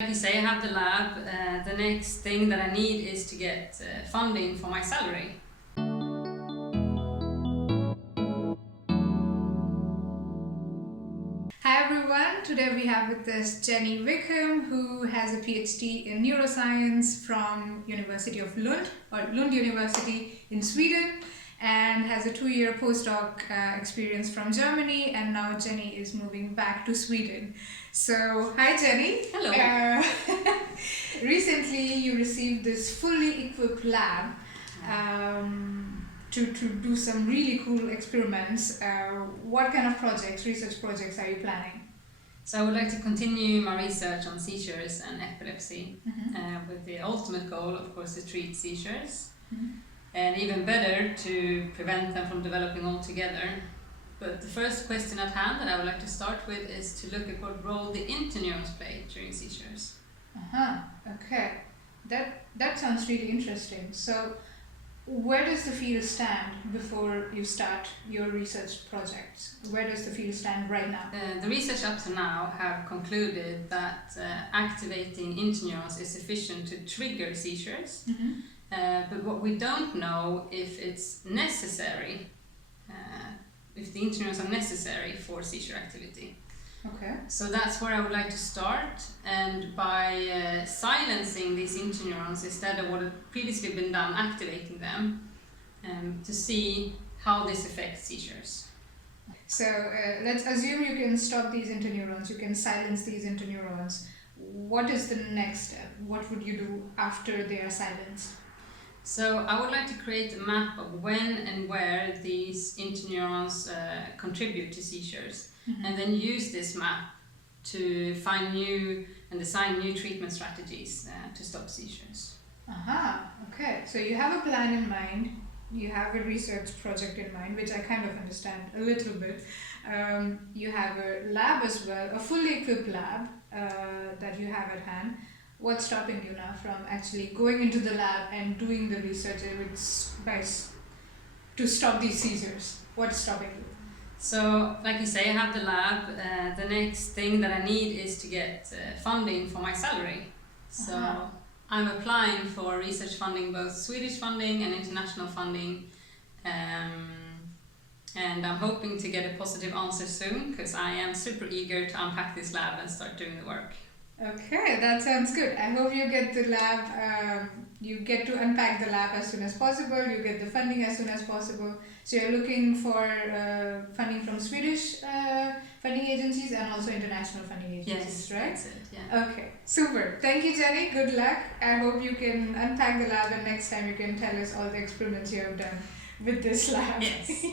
Like you say, I have the lab. The next thing that I need is to get funding for my salary. Hi everyone, today we have with us Jenny Wickham, who has a PhD in neuroscience from University of Lund or Lund University in Sweden, and has a 2-year postdoc experience from Germany, and now Jenny is moving back to Sweden. So, hi Jenny. Hello. Recently you received this fully equipped lab to do some really cool experiments. What kind of research projects are you planning? So I would like to continue my research on seizures and epilepsy, with the ultimate goal, of course, to treat seizures, and even better, to prevent them from developing altogether. But the first question at hand that I would like to start with is to look at what role the interneurons play during seizures. Okay. That sounds really interesting. So, where does the field stand before you start your research projects? Where does the field stand right now? The research up to now have concluded that activating interneurons is sufficient to trigger seizures, but what we don't know if it's necessary, if the interneurons are necessary for seizure activity. Okay. So that's where I would like to start, and by silencing these interneurons instead of what had previously been done, activating them, to see how this affects seizures. So let's assume you can stop these interneurons, you can silence these interneurons. What is the next step? What would you do after they are silenced? So I would like to create a map of when and where these interneurons contribute to seizures, and then use this map to find new and design new treatment strategies to stop seizures. Okay. So you have a plan in mind, you have a research project in mind, which I kind of understand a little bit. You have a lab as well, a fully equipped lab that you have at hand. What's stopping you now from actually going into the lab and doing the research to stop these seizures? What's stopping you? So, like you say, I have the lab. The next thing that I need is to get funding for my salary. So I'm applying for research funding, both Swedish funding and international funding, and I'm hoping to get a positive answer soon, because I am super eager to unpack this lab and start doing the work. Okay, that sounds good. I hope you get the lab, you get to unpack the lab as soon as possible, you get the funding as soon as possible. So you're looking for funding from Swedish funding agencies and also international funding agencies, Yes, right? that's it, yeah. Okay, super. Thank you, Jenny. Good luck. I hope you can unpack the lab, and next time you can tell us all the experiments you have done with this lab. Yes.